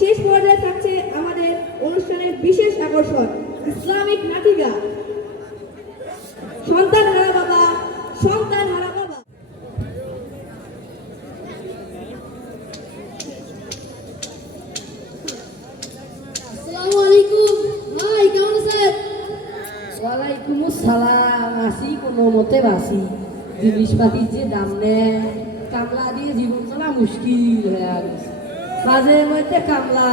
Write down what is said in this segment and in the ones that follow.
শেষ পর্যায়ে থাকছে আমাদের অনুষ্ঠানের বিশেষ আকর্ষণ, ইসলামিক নাটিকা সন্তান হারা বাবা, সন্তান হারা বাবা। আসসালামু আলাইকুম ভাই, কেমন আছেন? ওয়ালাইকুম আসসালাম। আছি কোনো মতে বাসি। জিনিসপাতির যে দাম নেয়, কামলা দিয়ে জীবন চলা মুশকিল হয়ে গেছে। মাঝে মধ্যে কামলা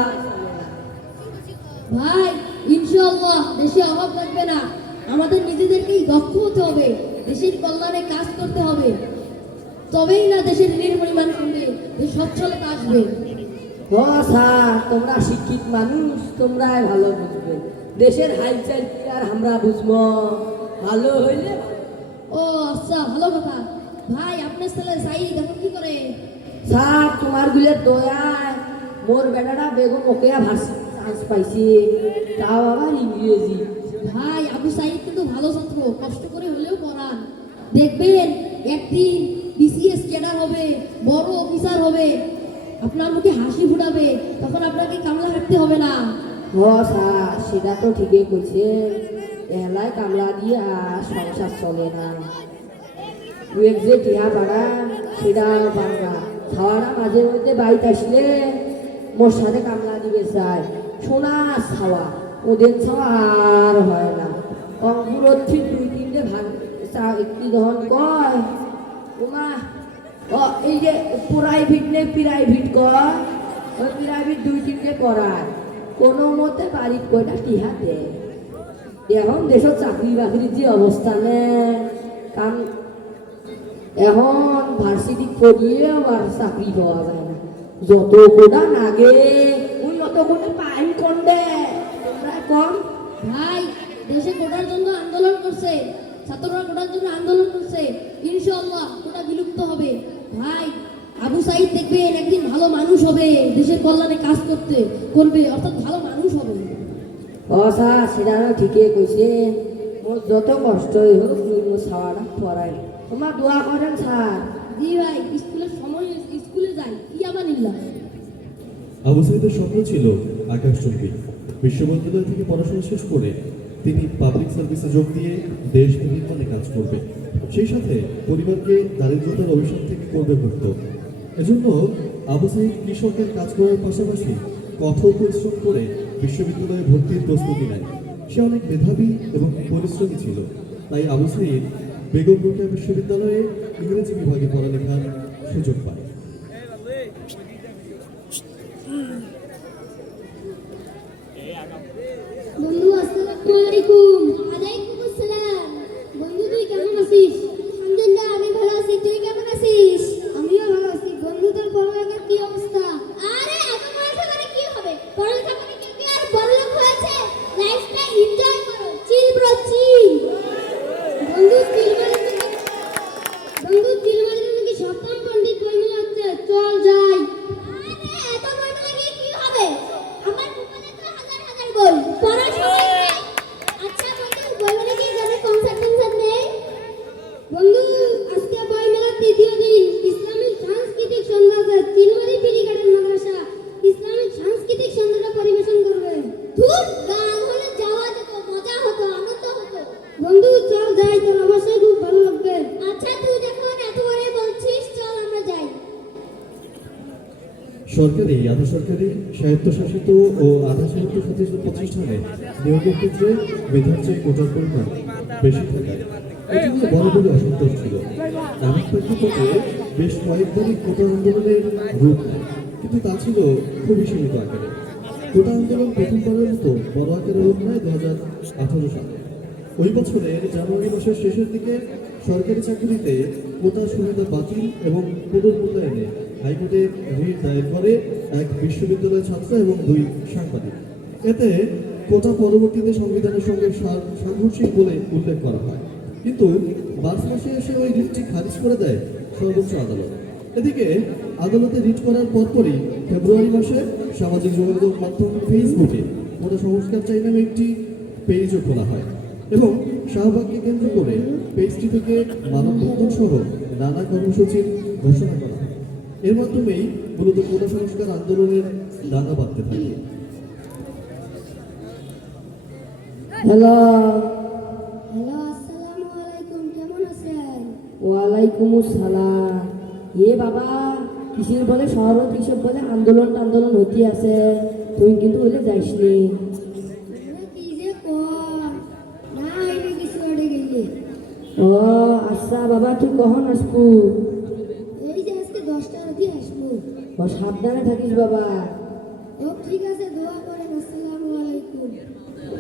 ভাই ইনশাআল্লাহ দেশে অভাব থাকবে না। আমাদের নিজেদেরকেই দক্ষ হতে হবে, দেশের কল্যাণে কাজ করতে হবে, তবেই না দেশের ঋণের পরিমাণ কমবে, দেশ সচ্ছলতা আসবে। ও স্যার, তোমরা শিক্ষিত মানুষ, তোমরাই ভালো বুঝবে। দেশের হালচাল কি আর আমরা বুঝবো? ভালো হইলে ও আচ্ছা, ভালো কথা। ভাই আপনার ছেলে সাইদ এখন কি করে? স্যার, তোমার গুলের দয়ায় মোর বেটাটা বেগম ওকে ভার্সিটি চান্স পাইছে, তাও আবার ইংরেজি। ভাই আবু সাইদ কিন্তু ভালো ছাত্র, কষ্ট করে হলেও পড়ান। দেখবেন একদিন বিসিএস ক্যাডার হবে, বড় অফিসার হবে, আপনার মুখে হাসি ফুটাবে, তখন আপনাকে কামলা হাঁটতে হবে না। ও স্যার, সেটা তো ঠিকই কইছে। এলায় কামলা দিয়ে আর সংসার চলে না। তুই যে টিয়া পাড়া সেটা পাড়া খাওয়ারা মাঝে মধ্যে বাড়িতে আসলে মোর সাথে কামলা দিবে চায়। সোনা ছাওয়া, ওদের ছাওয়া আর হয় না। অঙ্কুর ঠিক 2-3টে ভাগ একটি দহন কয় ওমা। এই যে প্রাইভেট নে প্রাইভেট কয়, ওই প্রাইভেট 2-3টে করায়, কোনো মতে বাড়ির কয়টা টিহা দেয়। এখন দেশের চাকরি বাকরির যে অবস্থা নেই, কারণ এখন ভার্সিটি পড়িয়েও আর চাকরি পাওয়া যায় না। যত কোটা নাগে ওই অত কোটা পাইন কোন দে, তোমরা কম। ভাই দেশে কোটার জন্য আন্দোলন করছে, ছাত্ররা কোটার জন্য আন্দোলন করছে, ইনশাআল্লাহ কোটা বিলুপ্ত হবে। ভাই আবু সাইদ দেখবেন একদিন ভালো মানুষ হবে, দেশের কল্যাণে কাজ করবে, অর্থাৎ ভালো মানুষ হবে। স্যার, সেটা ঠিকই কইছে। মোর যত কষ্টই হোক মোর ছাওয়াটা পড়াই। তোমার দোয়া করেন স্যার। জি ভাই, স্কুলের সময় স্কুলে যাই, ইয়ামানিল্লাহ। আবু সাইদের স্বপ্ন ছিল আকাশচুম্বী। বিশ্ববিদ্যালয় থেকে পড়াশোনা শেষ করে তিনি পাবলিক সার্ভিসে যোগ দিয়ে দেশ নির্মাণে কাজ করবে, সেই সাথে পরিবারকে দারিদ্রতার অভিশাপ থেকে করবে মুক্ত। এজন্য আবু সাইদ কৃষকের কাজ করার পাশাপাশি কঠোর পরিশ্রম করে বিশ্ববিদ্যালয়ে ভর্তির প্রস্তুতি নেয়। সে অনেক মেধাবী এবং পরিশ্রমী ছিল, তাই আবু সাইদ বেগম রোকেয়া বিশ্ববিদ্যালয়ে ইংরেজি বিভাগে পড়ালেখার সুযোগ পায়। বন্ধু আসসালামু আলাইকুম। ওয়ালাইকুম আসসালাম। বন্ধু তুই কেমন আছিস? আলহামদুলিল্লাহ আমি ভালো আছি, তুই কেমন আছিস? আমিও ভালো আছি। বন্ধু তোর পড়ালেখার কি অবস্থা? আরে এত পড়ালেখা করে কি হবে? পড়ালেখা করে কি আর বড়লোক হয়েছে? লাইফটা এনজয় করো, চিল ব্রো চিল। বন্ধু চিল মানে কি সপ্তম পণ্ডিত বই মেলা হচ্ছে, চল যাই। আরে এত বই মেলা গিয়ে কি হবে? আমার দোকানে তো হাজার হাজার বই, পড়াশোনা নেই। আচ্ছা বন্ধু, বই মেলা কি যাবে কনসার্ট নেই? বন্ধু আজকে বই মেলার তৃতীয় দিন, ইসলামিক সাংস্কৃতিক সন্ধ্যা আছে, চিলমারি পিরিগার্ডেন মাদ্রাসা ইসলামিক সাংস্কৃতিক সন্ধ্যাটা পরিবেশন করবে। ধুর, গান হলে যাওয়া যেত, মজা হতো, আনন্দ হতো। বন্ধু চল যাই, তোর অবশ্যই খুব ভালো লাগবে। আচ্ছা তুই যখন এত করে বলছিস, চল আমরা যাই। সরকারি, আধা সরকারি, স্বায়ত্তশাসিত ও আধা স্বায়ত্তশাসিত প্রতিষ্ঠানে নিয়োগের ক্ষেত্রে মেধার চেয়ে কোটার পরিমাণ বেশি থাকায় এটি নিয়ে বড় বড় অসন্তোষ ছিল। এমন প্রেক্ষাপটে বেশ কয়েকবারই কোটা আন্দোলনের রূপ নেয়, কিন্তু তা ছিল খুবই সীমিত আকারে। কোটা আন্দোলন প্রথমবারের মতো বড় আকারে রূপ নেয় 2018 সালে। ওই বছরের জানুয়ারি মাসের শেষের দিকে সরকারি চাকরিতে কোটা সুবিধা বাতিল এবং পুনর্মূল্যায়নে হাইকোর্টে রিট দায়ের করে এক বিশ্ববিদ্যালয়ের ছাত্র এবং 2 সাংবাদিক। এতে কোটা পরবর্তীতে সংবিধানের সঙ্গে সাংঘর্ষিক বলে উল্লেখ করা হয়, কিন্তু মার্চ মাসে এসে ওই রিটটি খারিজ করে দেয় সর্বোচ্চ আদালত। এদিকে আদালতে রিট করার পরপরই ফেব্রুয়ারি মাসে সামাজিক যোগাযোগ মাধ্যম ফেসবুকে কোটা সংস্কার চাই নামে একটি পেজও খোলা হয় এবং শাহবাগকে কেন্দ্র করে পেজটি থেকে মানববন্ধন সহ নানা কর্মসূচির ঘোষণা করা হয়। এর মাধ্যমেই মূলত কোটা সংস্কার আন্দোলনের ডানা বাঁধতে থাকে। হ্যালো, হ্যালো, আসসালামু আলাইকুম, কেমন আছেন? ওয়ালাইকুম আসসালাম। বাবা, কিসের বলে শহর কিসব বলে আন্দোলন টান্দোলন হতে আছে, তুই কিন্তু বলে যাইসনি। আরে কি যে কর, না আইনে কিছু অড়ে গেলে। ও আচ্ছা বাবা, তুই কখন আসবো? এই যে আজকে 10টা রাতে আসবো। ও সাবধানে থাকিস বাবা। ও ঠিক আছে, দোয়া করেন। আসসালামু আলাইকুম।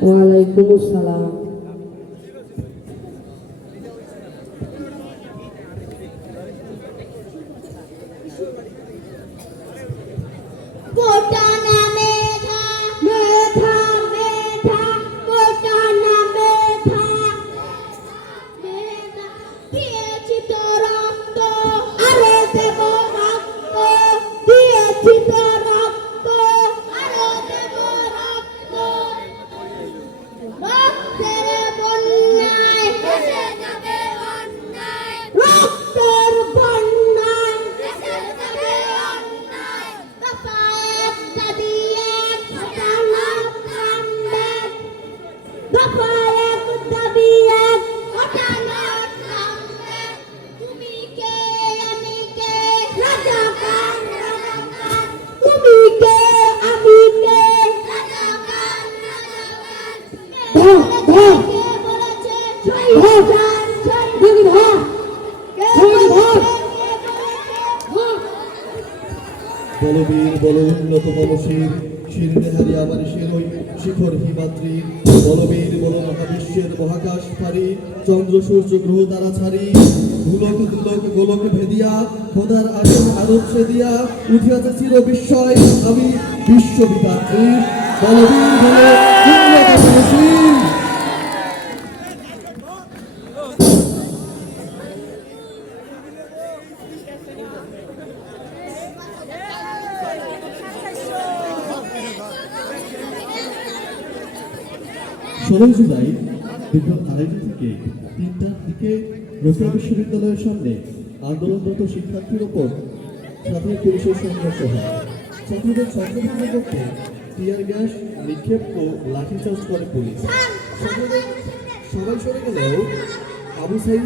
ওয়ালাইকুম আসসালাম। কোটা না মেধা, মেধা মেধা, কোটা না মেধা, মেধা, দিয়েছি তো রক্ত, আরো দেব রক্ত, দিয়েছি তো রক্ত, আরো দেব রক্ত, রক্তের বন্যায় ভেসে যাবে অন্যায়, রক্তের বন্যায় ভেসে যাবে অন্যায়, দফায়ের দাবি এক, ঘটানোর কাণ্ডে, দফায়ের দাবি এক, ঘটানোর কাণ্ডে, তুমি কে আমি কে, রাজাকার রাজাকার, তুমি কে আমি কে, রাজাকার রাজাকার, কে বলেছে জয় হোক, জয় হোক, কে বলেছে, বলবীর বল উন্নত মনসীর শিরদেহারি আমার শিরই শিখর হিমাদ্রি, বলবীর বল মহাবিশ্বের মহাকাশ ফারি, চন্দ্র সূর্য গ্রহ তারা ছাড়ি, ধুলক ধুলক গোলক ভেদিয়া, খোদার আসন আরব ছেদিয়া, উঠিয়াছে চির বিস্ময় আমি বিশ্ববিধাত্রী, বলবীর বল উন্নত মনসীর। ষোলোই জুলাই দুপুর 2:30 থেকে 3টার দিকে রোকেয়া বিশ্ববিদ্যালয়ের সামনে আন্দোলনরত শিক্ষার্থীর ওপর সাথে পুলিশের সংঘর্ষ হয়। ছাত্রদের সংগঠনের করতে টিয়ার গ্যাস নিক্ষেপ ও লাঠিচার্জ করে পুলিশ। ছাত্রদের সবাই সরে গেলেও আবু সাইদ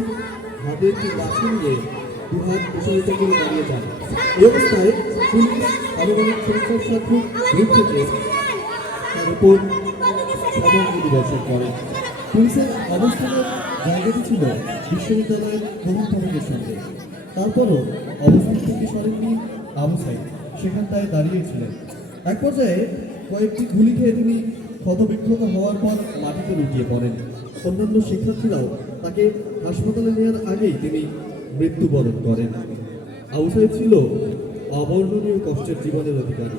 হাতে একটি লাঠি নিয়ে দুহাত প্রসারিত করে দাঁড়িয়ে যান। এই অবস্থায় পুলিশ আনুমানিক 50-60 দূর থেকে তার উপর সামগ্রী বর্ষণ করে। পুলিশের অবস্থানের জায়গাটি ছিল বিশ্ববিদ্যালয়ের প্রধান ফটকের সঙ্গে। তারপরও অবস্থান থেকে সরেননি আবু সাইদ, সেখানটায় দাঁড়িয়েছিলেন। এক পর্যায়ে কয়েকটি গুলি খেয়ে তিনি ক্ষতবিক্ষত হওয়ার পর মাটিতে লুটিয়ে পড়েন। অন্যান্য শিক্ষার্থীরাও তাকে হাসপাতালে নেওয়ার আগেই তিনি মৃত্যুবরণ করেন। আবু সাইদ ছিল অবর্ণনীয় কষ্টের জীবনের অধিকারী।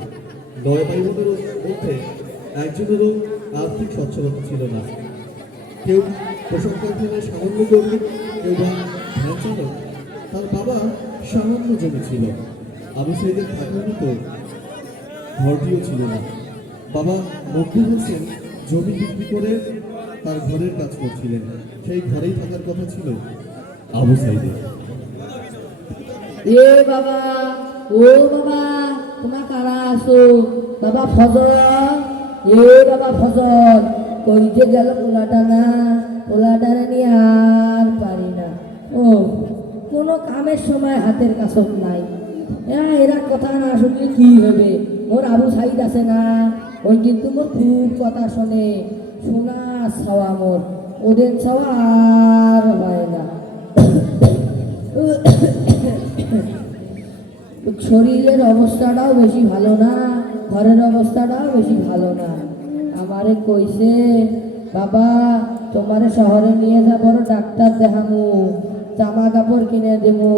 9 ভাই বোনের মধ্যে একজনেরও আর্থিক সচ্ছলতা ছিল না। কেউ পোশাক কারখানায় সামান্য কর্মী, কেউ বা ভ্যান চালক। তার বাবা সামান্য জমি ছিল। আবু সাইদের থাকার মতো ঘরটিও ছিল না। বাবা মকবুল হোসেন জমি বিক্রি করে তার ঘরের কাজ করছিলেন। সেই ঘরেই থাকার কথা ছিল আবু সাইদের। বাবা, ও বাবা, তোমার কারা আসো? বাবা ফজল, বাবা ফজল, কই যে গেল পোলাটা না, পোলাটারে নিয়ে আর পারি না। ও কোনো কামের সময় হাতের কাছত নাই। এরা কথা না শুনলে কি হবে? মোর আবু সাইদ আছে না, ওই কিন্তু মোর খুব কথা শোনে, শোনা ছাওয়া মোর, ওদের ছাওয়া আর হয় না। শরীরের অবস্থাটাও বেশি ভালো না, ঘরের অবস্থাটাও বেশি ভালো না। আমারে কইছে, বাবা তোমারে শহরে নিয়ে যা, বড় ডাক্তার দেখামু, জামা কাপড় কিনে দেবো।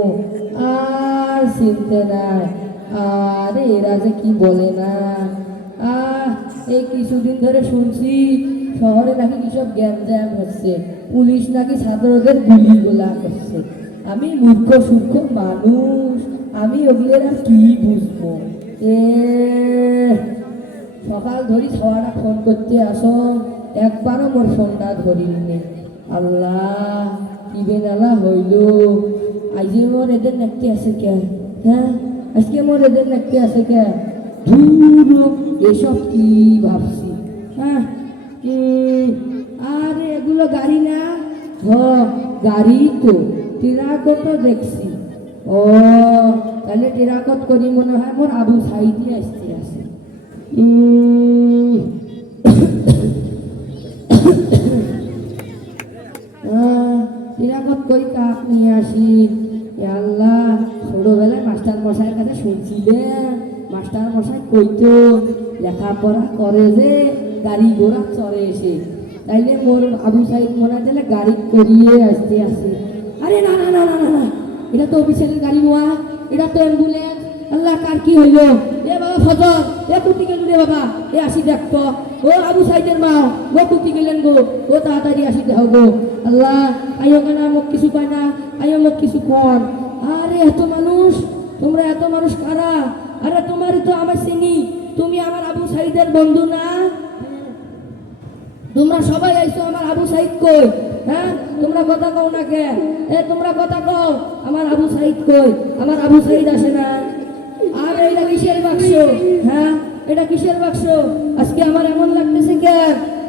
আর চিনতে নাই। আরে এরা যে কি বলে না। এই কিছুদিন ধরে শুনছি শহরে নাকি কিসব গ্যাঞ্জাম হচ্ছে, পুলিশ নাকি ছাত্রদের গুলিগুলা করছে। আমি মূর্খ সূর্খ মানুষ, আমি ওগুলোর আর কি বুঝবো? সকাল ধরি সবারা ফোন করতে আসো, একবারও মোর ফোনটা ধরিনি। আল্লাহ কি বেলা হইল, আইজি মোর এদের নাকতে আছে কে? হ্যাঁ আজকে মোর এদের নাকি আছে কে ধুর এসব কি ভাবছি হ্যাঁ আরে এগুলো গাড়ি না হ গাড়ি তো টেরাকট দেখছি ও তাহলে টেরাকট করি মনে হয় মোর আবু সাইডে আসতে আছে টেরাকট করি কাক নিয়ে আসি এ আল্লাহ ছোটবেলায় মাস্টার মশাইয়ের কাছে শুনছিলেন মাস্টার মশাই কইতো লেখাপড়া করে যে গাড়ি ঘোড়া চড়ে এসে তাইলে মোর আবু সাইদ মনে হয় গাড়ি করিয়ে আসতে আসে আরে না না না না না না এটা তো অফিসিয়ালের গাড়ি নোয়া এটা তো অ্যাম্বুলেন্স আল্লাহ কার কি হইলো এ বাবা ফজর এ কুটি গেল রে বাবা এ আসি দেখতো ও আবু সাইদের মা গো কুটি গেলেন গো ও তাড়াতাড়ি আসি দেহ গো আল্লাহ আইও কেনা মোক কিছু পায় না আইও মোক কিছু কর আরে এত মানুষ তোমরা এত মানুষ কারা আরে তোমারই তো আমার চিনি তুমি আমার আবু সাইদের বন্ধু না তোমরা সবাই আইছো আমার আবু সাইদ কই হ্যাঁ তোমরা কথা কও না কে এ তোমরা কথা কও আমার আবু সাইদ কই আমার আবু সাইদ আসে না আর এটা কিসের বাক্স হ্যাঁ এটা কিসের বাক্স আজকে আমার এমন লাগতেছে কে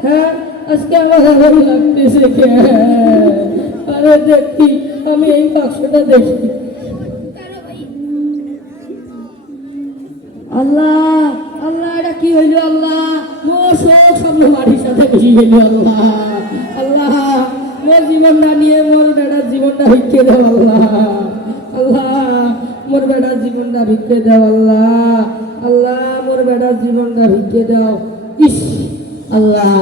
হ্যাঁ আজকে আমার এমন লাগতেছে কে আরে দেখি আমি এই বাক্সটা দেখি আল্লাহ আল্লাহ এটা কি হইল আল্লাহ মোর শোক সব মাটির সাথে মিশে গেল আল্লাহ আল্লাহ মোর জীবনটা নিয়ে মোর বেটার জীবনটা ভিক্ষে দাও আল্লাহ আল্লাহ মোর বেটার জীবনটা ভিক্ষে দাও আল্লাহ আল্লাহ মোর বেটার জীবনটা ভিক্ষে দাও ইস আল্লাহ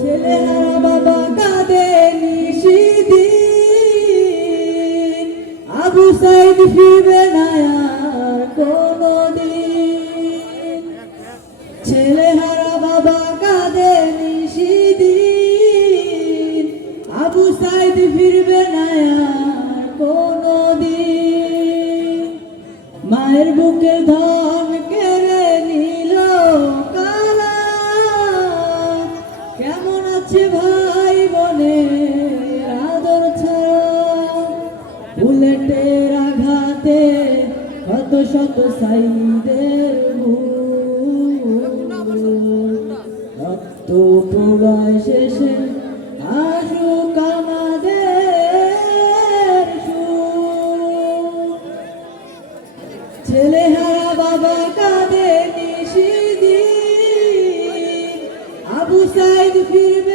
ছেলে হারা বাবা কাঁদে নিশিদিন আবু সাইদ ফিরবে না আর কোনদিন ছেলে হারা বাবা কাঁদে নিশিদিন আবু সাইদ ফিরবে না আর কোনদিন মায়ের বুকের ধন কেড়ে নিল কালা কেমন আছে ভাই বোনে আদর ছাড়া বুলেটের আঘাতে শত শত সাইদের রক্ত পোড়ায় শেষে আসুক আমাদের সুখ। ছেলে হারা বাবা কাঁদে নিশিদিন আবু সাইদ ফিরবে